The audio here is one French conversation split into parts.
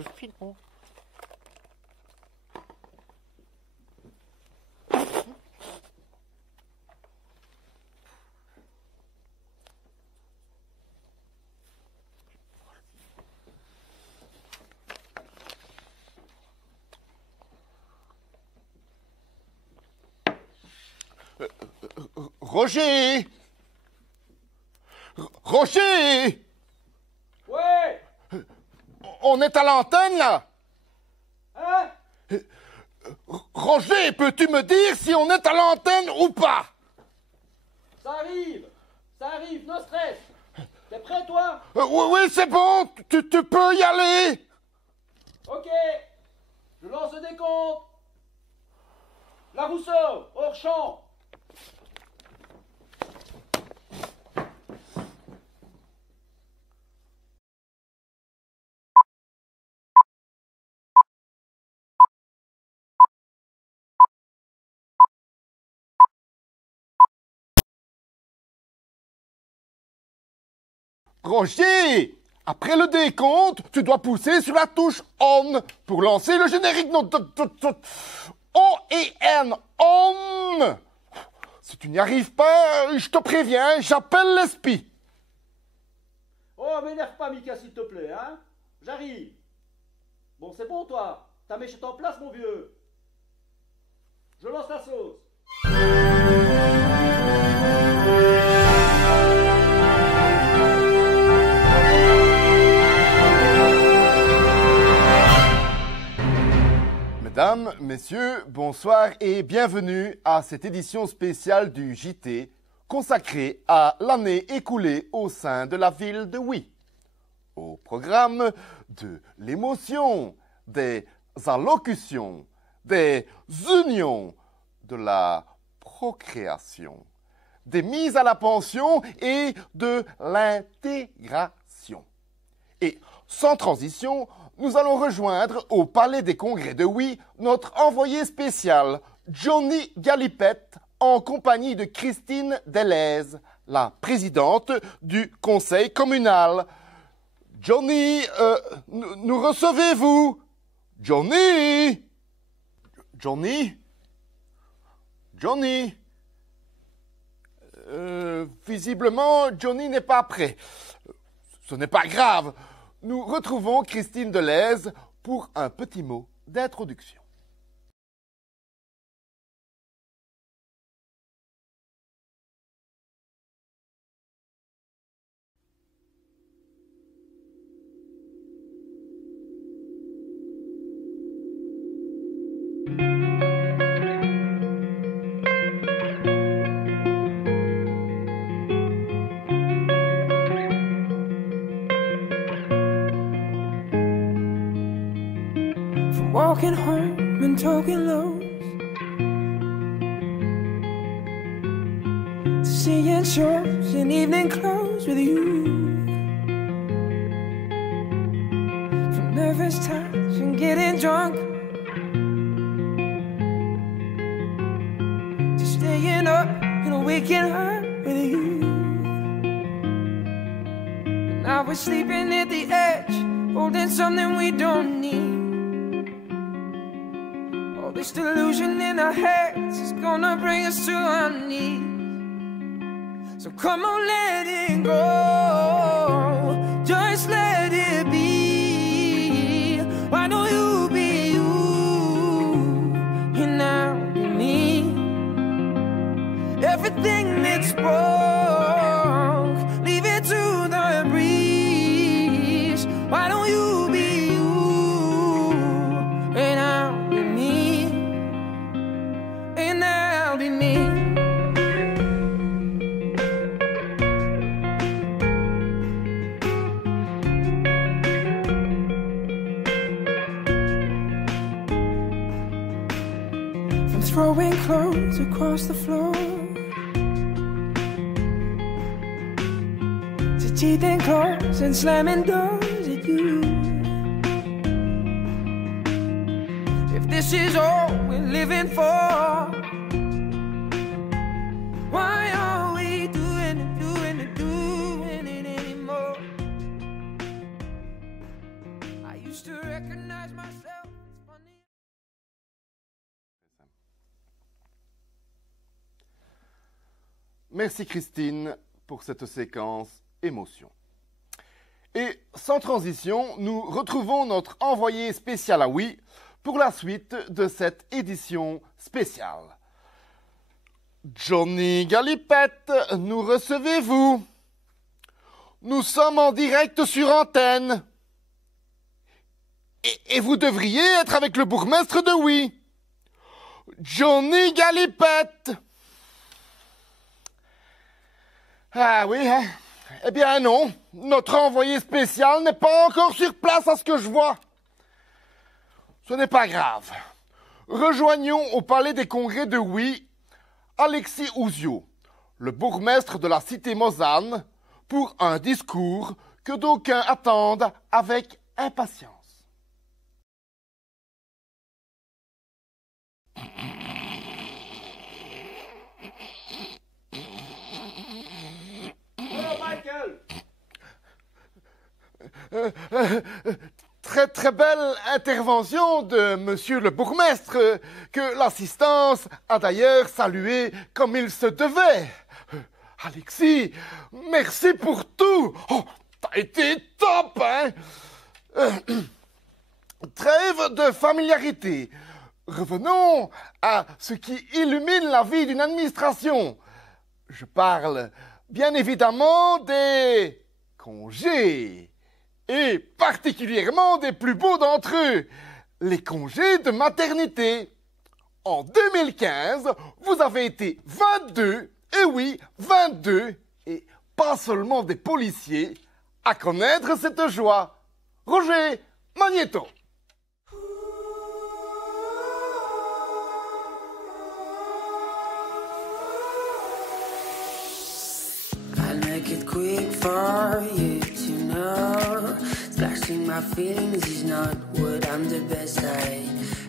Joséphine, oh. Roger! Roger! Ouais! On est à l'antenne, là! Hein? Roger, peux-tu me dire si on est à l'antenne ou pas? Ça arrive! Ça arrive, no stress! T'es prêt, toi? Oui, c'est bon, tu peux y aller! Ok! Je lance le décompte! La Rousseau, hors champ! Roger! Après le décompte, tu dois pousser sur la touche ON pour lancer le générique. O et N, ON! Si tu n'y arrives pas, je te préviens, j'appelle l'ESPI. Oh, m'énerve pas, Mika, s'il te plaît, hein? J'arrive! Bon, c'est bon, toi? Ta mèche est en place, mon vieux? Je lance la sauce! Mesdames, messieurs, bonsoir et bienvenue à cette édition spéciale du JT consacrée à l'année écoulée au sein de la ville de Oui. Au programme de l'émotion, des allocutions, des unions, de la procréation, des mises à la pension et de l'intégration. Et sans transition, nous allons rejoindre au Palais des Congrès de Oui notre envoyé spécial, Johnny Galipette, en compagnie de Christine Delez, la présidente du conseil communal. Johnny, nous recevez-vous? Johnny? Johnny? Johnny? Visiblement, Johnny n'est pas prêt. Ce n'est pas grave. Nous retrouvons Christine Delez pour un petit mot d'introduction. Walking home and talking lows, to seeing shows in evening clothes with you, from nervous touch and getting drunk, to staying up and waking up with you. And I was sleeping at the edge, holding something we don't need. This delusion in our heads is gonna bring us to our knees. So come on, let it go. Just let it be. Why don't you be you? And now be me. Everything that's broke, leave it to the breeze. Why don't you be you? And now be me. And I'll be me. From throwing clothes across the floor, to teeth and claws and slamming doors at you. If this is all we're living for, why are we doing it anymore? I used to recognize Merci Christine pour cette séquence émotion. Et sans transition, nous retrouvons notre envoyé spécial à Oui pour la suite de cette édition spéciale. Johnny Galipette, nous recevez-vous? Nous sommes en direct sur antenne. Et vous devriez être avec le bourgmestre de Oui. Johnny Galipette. Ah oui, hein? Eh bien non, notre envoyé spécial n'est pas encore sur place à ce que je vois. Ce n'est pas grave. Rejoignons au Palais des Congrès de Oui Alexis Ouzio, le bourgmestre de la cité Mozanne, pour un discours que d'aucuns attendent avec impatience. Michael! Très belle intervention de monsieur le bourgmestre, que l'assistance a d'ailleurs salué comme il se devait. Alexis, merci pour tout. Oh, t'as été top, hein? Trêve de familiarité. Revenons à ce qui illumine la vie d'une administration. Je parle bien évidemment des congés. Et particulièrement des plus beaux d'entre eux, les congés de maternité. En 2015, vous avez été 22, et oui, 22, et pas seulement des policiers, à connaître cette joie. Roger Magnéto. I'll make it quick for you to know. Splashing my feelings is not what I'm the best at.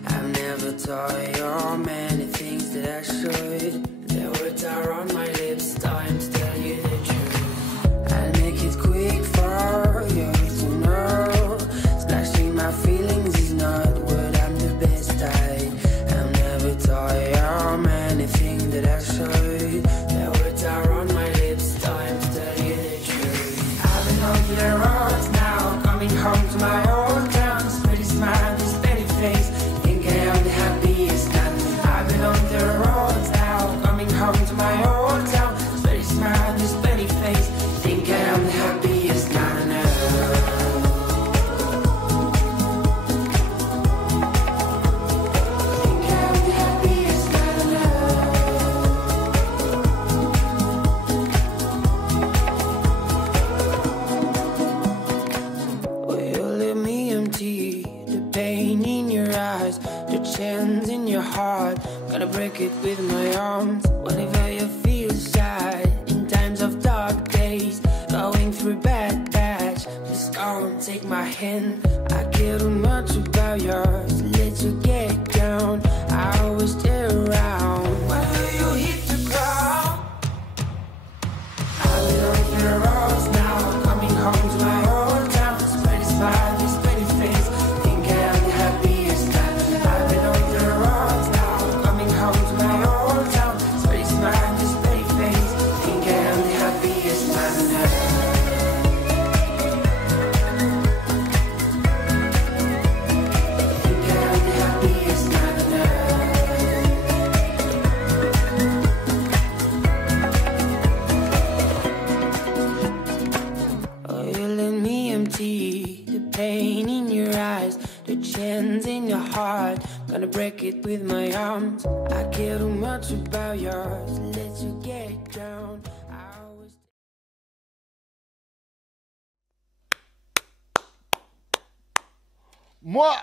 I've never told you many things that I should. The words are on my lips, time to tell you the truth. I'll make it quick for you to know. Splashing my feelings is not what I'm the best at. I've never told you many things that I should. The words are on my lips, time to tell you the truth. I've been on the roads now, coming home to my old town. Pretty smile, this pretty face, think I am the happiest man. I've been on the roads now, coming home to my old town. Pretty smile, this pretty face, think I am the happiest man. Think I am the happiest man. Will you let me empty the pain in your eyes, the chains in your heart? Gonna break it with my arms. Whenever you feel sad in times of dark days, going through bad patch, just come take my hand. I care too much about yours, let you get down. I always stay around when you hit the ground. I've been on the roads now, coming home to my old town. Spread a smile, this pretty face, think I am the happiest man. I've been on the roads now, coming home to my old town. Spread a smile, this pretty face, think I am the happiest man. Think I am the happiest man. Oh, you let me empty the pain in your eyes, the chains in your heart. Gonna break it with my arms. I care too much about yours, let you get down. I always... Moi,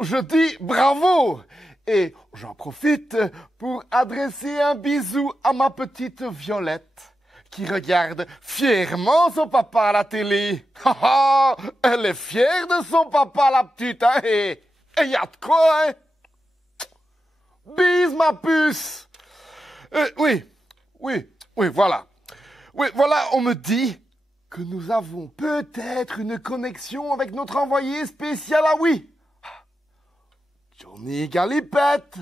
je dis bravo. Et j'en profite pour adresser un bisou à ma petite Violette, qui regarde fièrement son papa à la télé. Elle est fière de son papa, la petite, hein, et y a de quoi, hein. Bise, ma puce. Oui, voilà. Oui, voilà, on me dit que nous avons peut-être une connexion avec notre envoyé spécial à Oui. Johnny Galipette.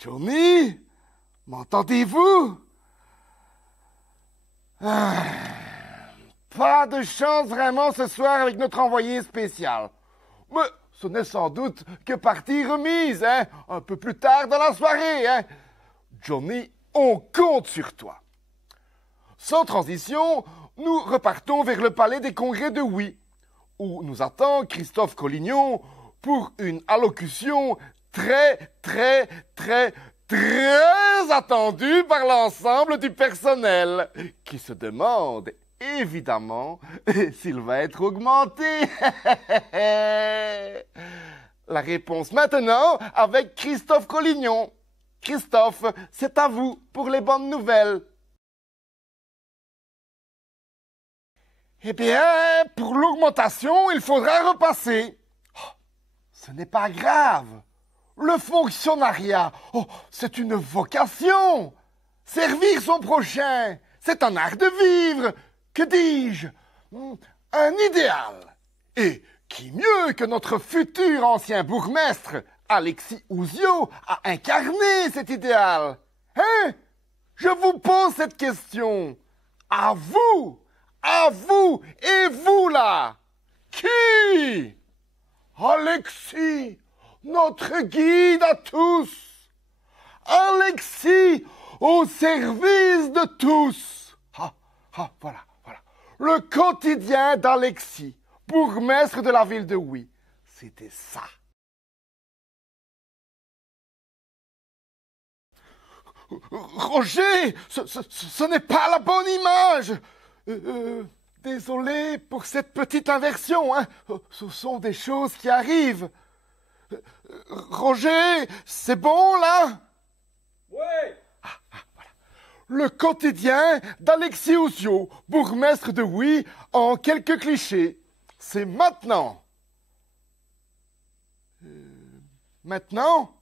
Johnny, M'entendez-vous? Pas de chance vraiment ce soir avec notre envoyé spécial. Mais ce n'est sans doute que partie remise, hein, un peu plus tard dans la soirée, hein. Johnny, on compte sur toi. Sans transition, nous repartons vers le palais des congrès de Oui, où nous attend Christophe Collignon pour une allocution très attendue par l'ensemble du personnel, qui se demande évidemment s'il va être augmenté. La réponse maintenant avec Christophe Collignon. Christophe, c'est à vous pour les bonnes nouvelles. Eh bien, pour l'augmentation, il faudra repasser. Oh, ce n'est pas grave. Le fonctionnariat, c'est une vocation. Servir son prochain, c'est un art de vivre. Que dis-je? Un idéal. Et qui mieux que notre futur ancien bourgmestre, Alexis Ouzio, a incarné cet idéal? Hein? Je vous pose cette question. À vous et vous là. Qui? Alexis, notre guide à tous. Alexis, au service de tous. Voilà. Le quotidien d'Alexis, bourgmestre de la ville de Oui. C'était ça. Roger, ce n'est pas la bonne image. Désolé pour cette petite inversion, hein. Ce sont des choses qui arrivent. Roger, c'est bon là? Oui. Voilà. Le quotidien d'Alexis Ouzio, bourgmestre de Oui, en quelques clichés. C'est maintenant. Maintenant?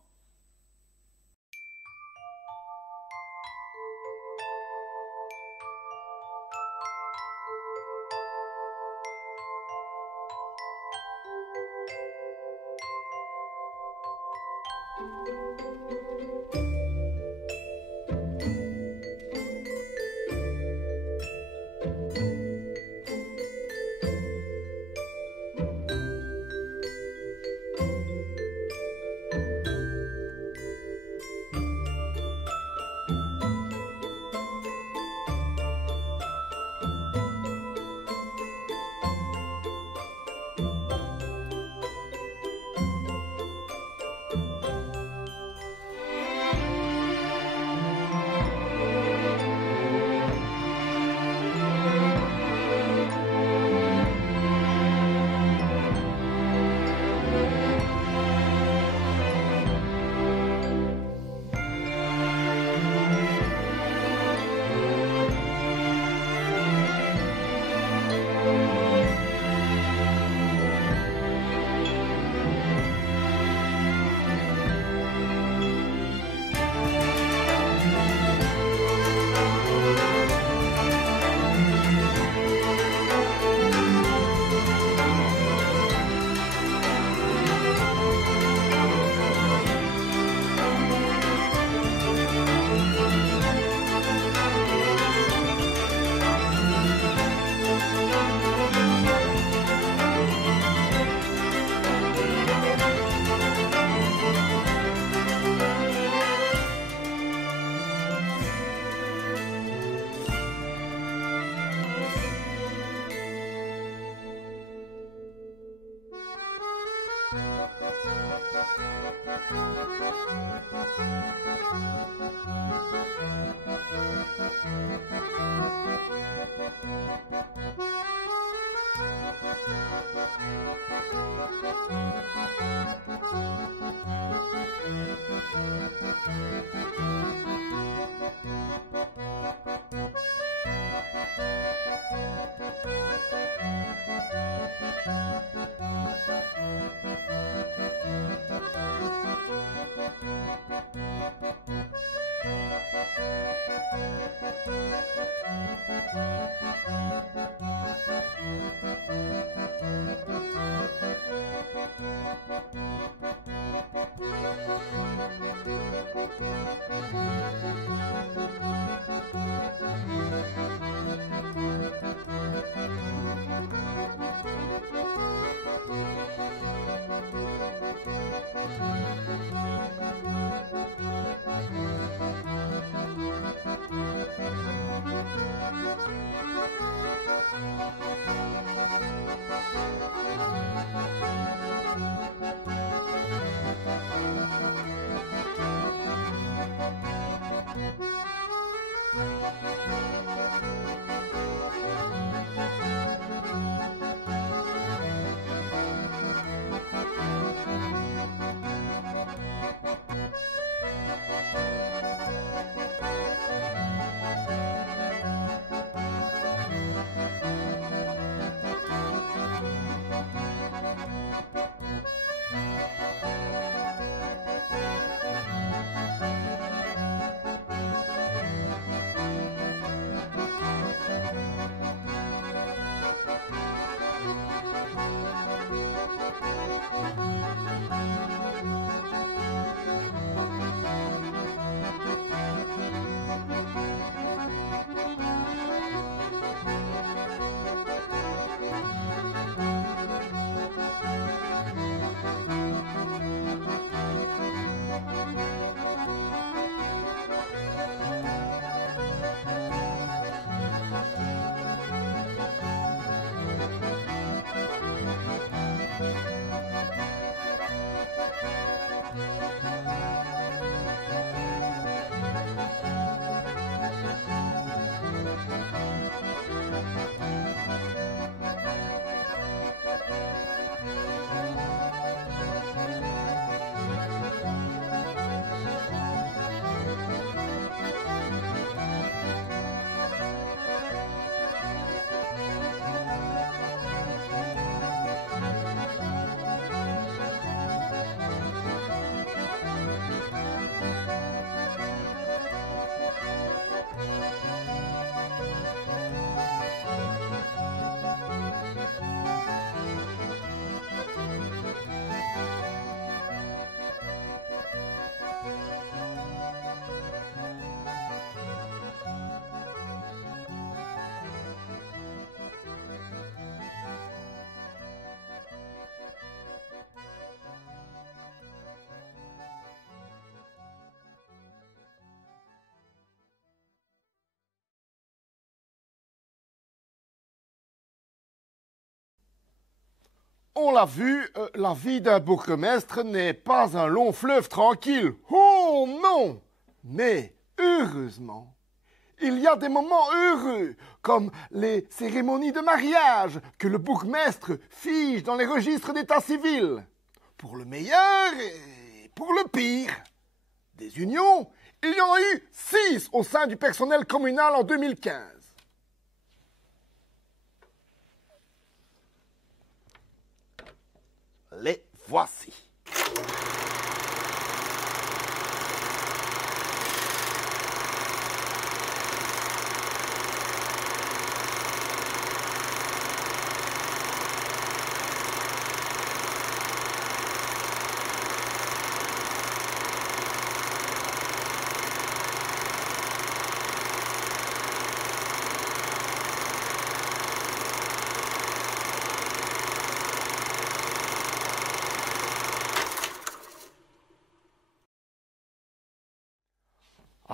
on l'a vu, la vie d'un bourgmestre n'est pas un long fleuve tranquille. Oh non! Mais, heureusement, il y a des moments heureux, comme les cérémonies de mariage que le bourgmestre fige dans les registres d'état civil. Pour le meilleur et pour le pire. Des unions, il y en a eu 6 au sein du personnel communal en 2015. Les voici.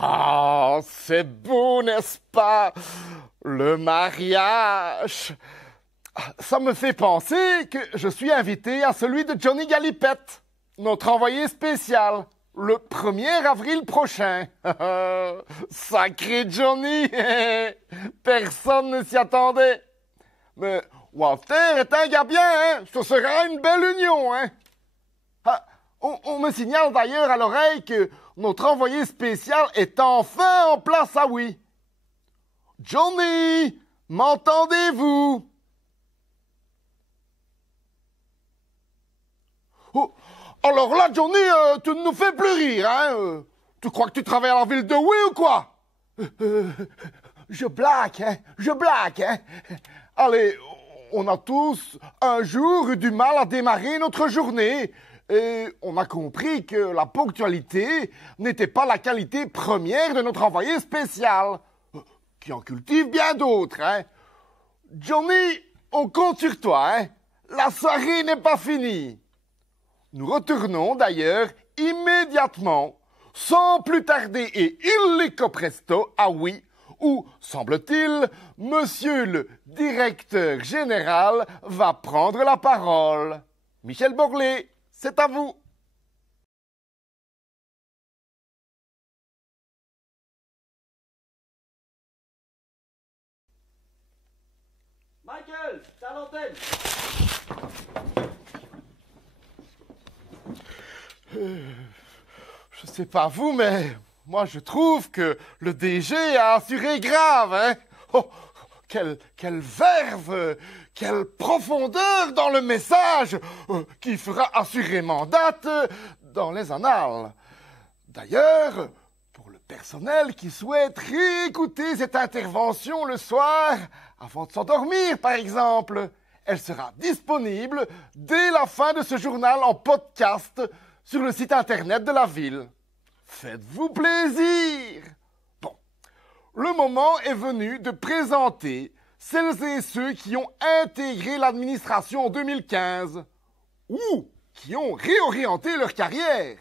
Ah, c'est beau, n'est-ce pas? Le mariage. Ça me fait penser que je suis invité à celui de Johnny Galipette, notre envoyé spécial, le 1er avril prochain. Sacré Johnny! Personne ne s'y attendait. Mais Walter est un gars bien, hein? Ce sera une belle union, hein? Ah, on me signale d'ailleurs à l'oreille que notre envoyé spécial est enfin en place à Oui. Johnny, m'entendez-vous? Oh, alors là, Johnny, tu ne nous fais plus rire, hein? Tu crois que tu travailles à la ville de Oui ou quoi? Je blague, hein? Je blague, hein? Allez, on a tous un jour eu du mal à démarrer notre journée. Et on a compris que la ponctualité n'était pas la qualité première de notre envoyé spécial, qui en cultive bien d'autres, hein. Johnny, on compte sur toi, hein. La soirée n'est pas finie. Nous retournons d'ailleurs immédiatement, sans plus tarder et illico presto à Oui, où, semble-t-il, monsieur le directeur général va prendre la parole. Michel Borlé, c'est à vous. Michael, t'es à l'antenne. Je sais pas vous, mais moi je trouve que le DG a assuré grave, hein. Oh, quelle verve, quelle profondeur dans le message qui fera assurément date dans les annales. D'ailleurs, pour le personnel qui souhaite réécouter cette intervention le soir, avant de s'endormir par exemple, elle sera disponible dès la fin de ce journal en podcast sur le site internet de la ville. Faites-vous plaisir! Bon, le moment est venu de présenter celles et ceux qui ont intégré l'administration en 2015 ou qui ont réorienté leur carrière.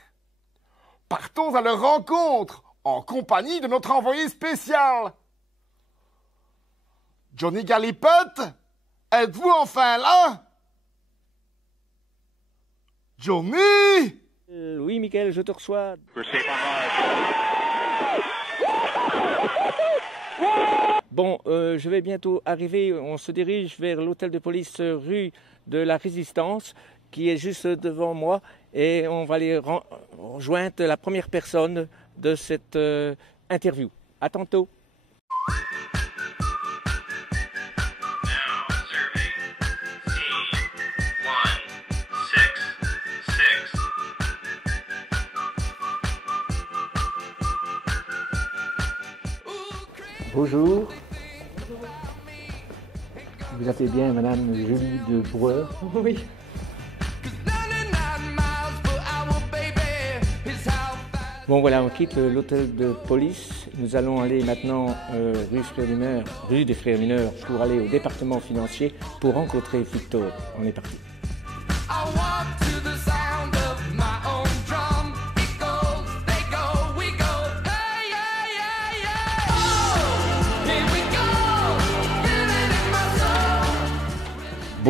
Partons à leur rencontre en compagnie de notre envoyé spécial. Johnny Galipette, êtes-vous enfin là? Johnny? Oui, Michael, je te reçois. Bon, je vais bientôt arriver. On se dirige vers l'hôtel de police rue de la Résistance, qui est juste devant moi, et on va aller rejoindre la première personne de cette interview. À tantôt. Bonjour. Vous appelez bien Madame Julie de Brouwer? Oui. Bon voilà, on quitte l'hôtel de police. Nous allons aller maintenant rue des Frères Mineurs, pour aller au département financier pour rencontrer Victor. On est parti.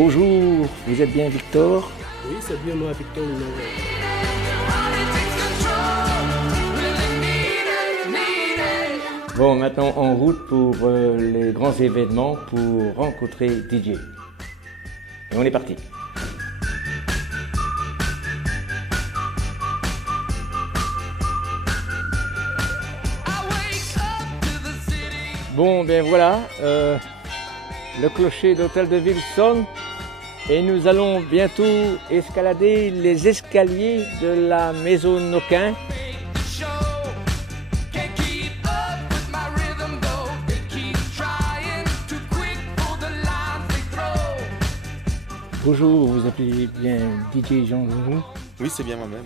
Bonjour, vous êtes bien Victor? Oui, c'est bien moi, Victor numéro 1. Bon, maintenant en route pour les grands événements pour rencontrer DJ. Et on est parti. Bon, ben voilà, le clocher d'Hôtel de Ville sonne et nous allons bientôt escalader les escaliers de la Maison Noquin. Bonjour, vous appelez bien DJ Jean Joujou? Oui, c'est bien moi-même.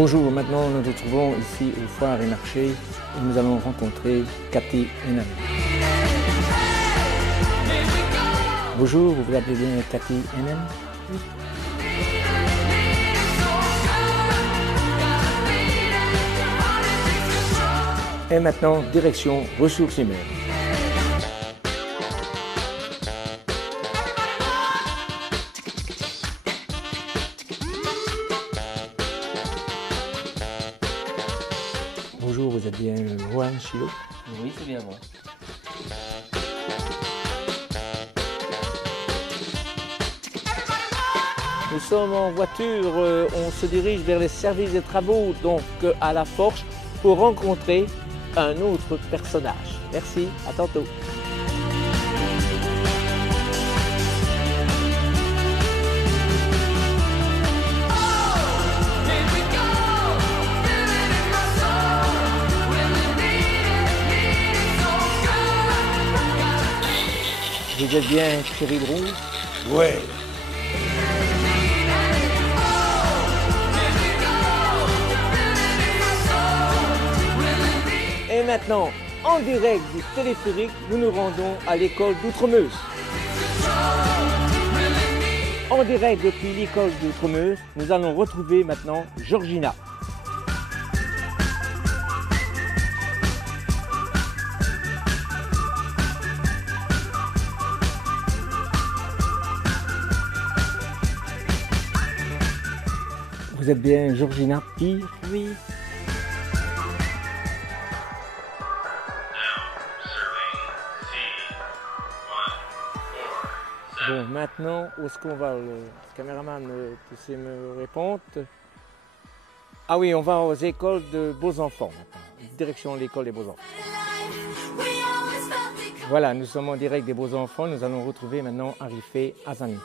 Bonjour, maintenant nous nous trouvons ici au Foire et Marché et nous allons rencontrer Cathy Hennen. Bonjour, vous vous appelez bien Cathy Hennen? Oui. Et maintenant, direction ressources humaines. Bonjour, vous êtes bien Juan Chilo? Oui, c'est bien moi. Nous sommes en voiture, on se dirige vers les services des travaux, donc à la Forge, pour rencontrer un autre personnage. Merci, à tantôt. Vous êtes bien Thierry Brousse? Ouais. Et maintenant, en direct du téléphérique, nous nous rendons à l'école d'Outremeuse. En direct depuis l'école d'Outremeuse, nous allons retrouver maintenant Georgina. Vous êtes bien Georgina Pire? Oui. Bon, maintenant, où est-ce qu'on va? Le caméraman puisse me répondre. Ah oui, on va aux écoles de Beaux-Enfants maintenant. Direction l'école des Beaux-Enfants. Voilà, nous sommes en direct des Beaux-Enfants. Nous allons retrouver maintenant Arifé Azani.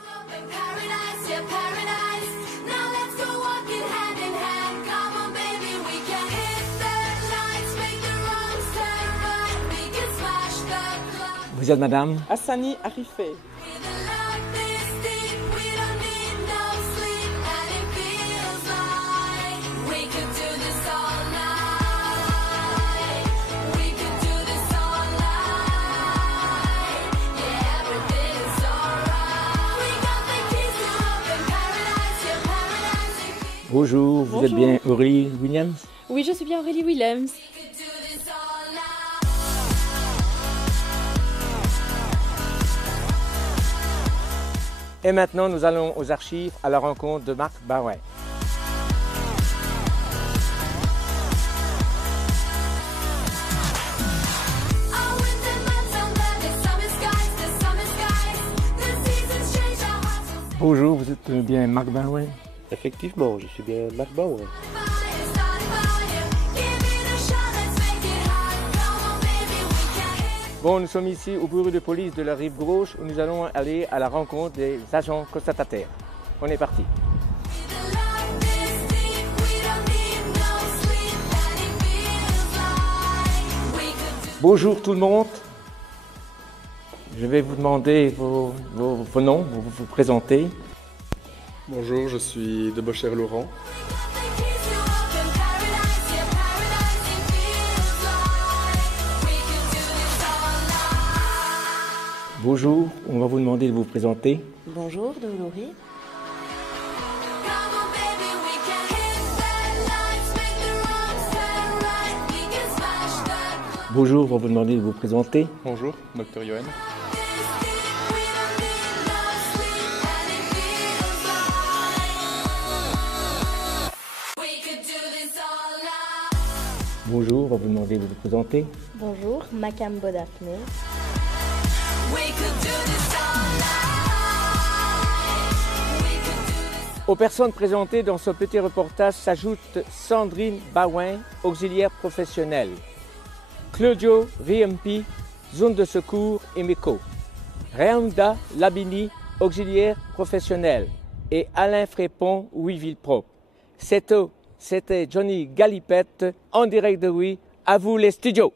Vous êtes madame? Hassani Arifé. Bonjour, vous êtes bien Aurélie Williams? Oui, je suis bien Aurélie Williams. Et maintenant, nous allons aux archives à la rencontre de Marc Barouin. Bonjour, vous êtes bien Marc Barouin? Effectivement, je suis bien Marc Barouin. Bon, nous sommes ici au bureau de police de la rive gauche où nous allons aller à la rencontre des agents constatataires. On est parti. Bonjour tout le monde. Je vais vous demander vos noms, vous présenter. Bonjour, je suis Debocher Laurent. Bonjour, on va vous demander de vous présenter. Bonjour, Dolorie. Bonjour, on va vous demander de vous présenter. Bonjour, Dr Johan. Bonjour, on va vous demander de vous présenter. Bonjour, Macambo Daphné. Aux personnes présentées dans ce petit reportage s'ajoute Sandrine Bawin, auxiliaire professionnelle, Claudio Riempi, zone de secours et MECO, Raunda Labini, auxiliaire professionnelle, et Alain Frépon, Ville-Propre. C'était Johnny Galipette, en direct de Oui. À vous les studios.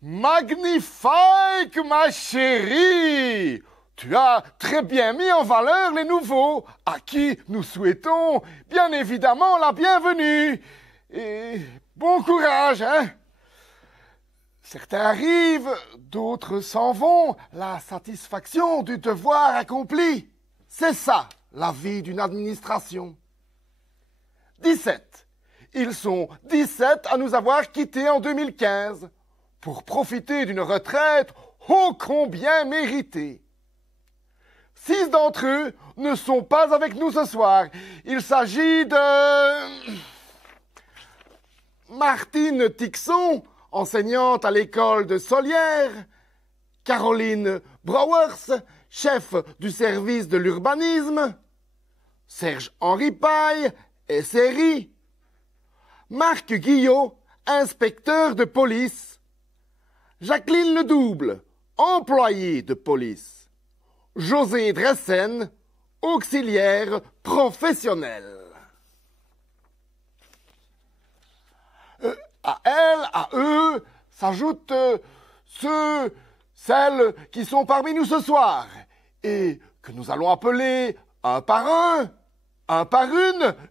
Magnifique, ma chérie! Tu as très bien mis en valeur les nouveaux, à qui nous souhaitons bien évidemment la bienvenue. Et bon courage, hein? Certains arrivent, d'autres s'en vont, la satisfaction du devoir accompli. C'est ça, la vie d'une administration. 17. Ils sont 17 à nous avoir quittés en 2015 pour profiter d'une retraite ô combien méritée. 6 d'entre eux ne sont pas avec nous ce soir. Il s'agit de Martine Tixon, enseignante à l'école de Solière, Caroline Browers, chef du service de l'urbanisme, Serge-Henri Paille, SRI, Marc Guillot, inspecteur de police, Jacqueline Ledouble, employée de police, José Dressen, auxiliaire professionnel. À elle, à eux, s'ajoutent celles qui sont parmi nous ce soir, et que nous allons appeler un par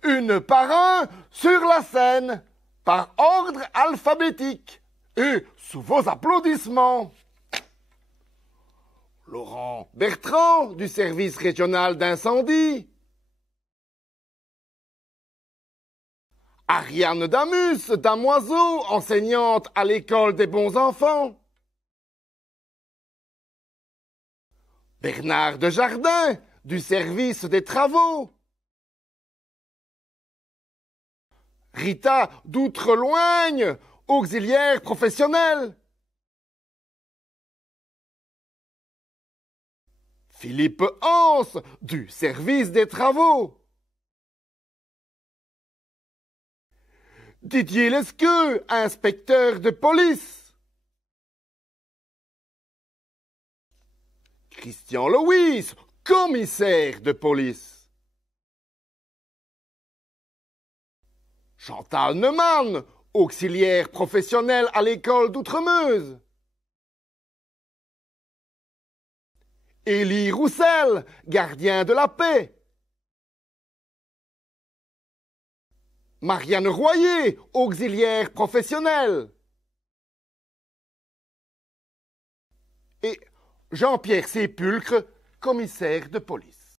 une par un, sur la scène, par ordre alphabétique, et sous vos applaudissements. Laurent Bertrand, du service régional d'incendie. Ariane Damus, Damoiseau, enseignante à l'école des bons enfants. Bernard Desjardins, du service des travaux. Rita d'Outreloigne, auxiliaire professionnelle. Philippe Hans, du service des travaux. Didier Lesqueux, inspecteur de police. Christian Louis, commissaire de police. Chantal Neumann, auxiliaire professionnelle à l'école d'Outremeuse. Élie Roussel, gardien de la paix. Marianne Royer, auxiliaire professionnelle. Et Jean-Pierre Sépulcre, commissaire de police.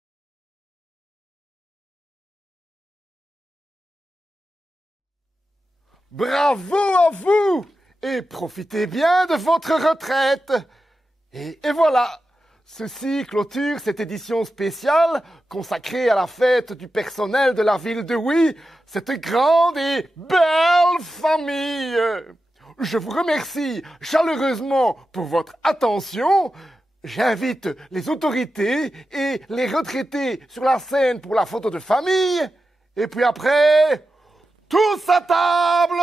Bravo à vous et profitez bien de votre retraite. Et voilà. Ceci clôture cette édition spéciale consacrée à la fête du personnel de la ville de Oui, cette grande et belle famille. Je vous remercie chaleureusement pour votre attention. J'invite les autorités et les retraités sur la scène pour la photo de famille. Et puis après, tous à table.